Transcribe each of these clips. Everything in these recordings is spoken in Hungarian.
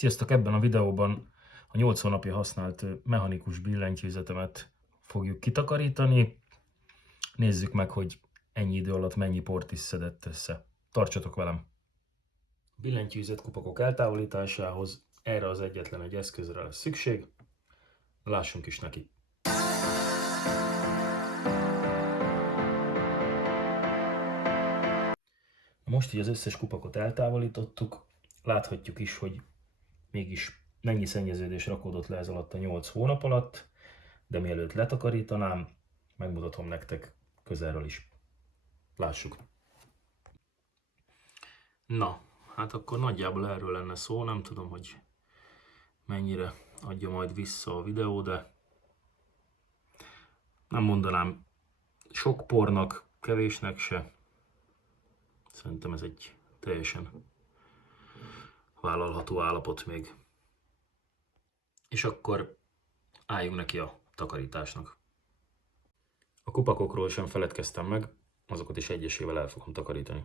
Sziasztok! Ebben a videóban a 8 hónapja használt mechanikus billentyűzetemet fogjuk kitakarítani. Nézzük meg, hogy ennyi idő alatt mennyi port is szedett össze. Tartsatok velem! A billentyűzet kupakok eltávolításához erre az egyetlen egy eszközre lesz szükség. Lássunk is neki! Most, hogy az összes kupakot eltávolítottuk, láthatjuk is, hogy mégis mennyi szennyeződés rakódott le ez alatt a 8 hónap alatt, de mielőtt letakarítanám, megmutatom nektek közelről is. Lássuk! Na, hát akkor nagyjából erről lenne szó, nem tudom, hogy mennyire adja majd vissza a videó, de nem mondanám sok pornak, kevésnek se. Szerintem ez egy teljesen vállalható állapot még. És akkor álljunk neki a takarításnak. A kupakokról sem feledkeztem meg, azokat is egyesével el fogom takarítani.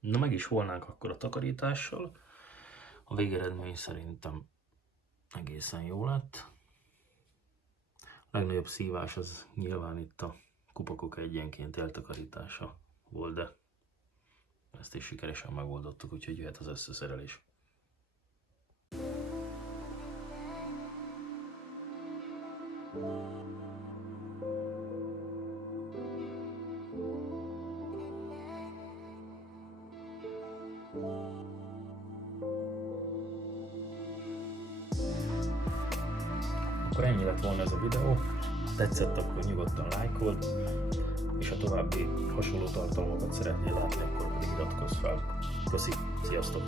Na, meg is volnánk akkor a takarítással. A végeredmény szerintem egészen jó lett. A legnagyobb szívás az nyilván itt a kupakok egyenként eltakarítása volt, de ezt is sikeresen megoldottuk, úgyhogy jöhet az összeszerelés. Akkor ennyi lett volna ez a videó. Tetszett, akkor nyugodtan lájkold, és ha további hasonló tartalmakat szeretnél látni, akkor pedig iratkozz fel. Köszi, sziasztok!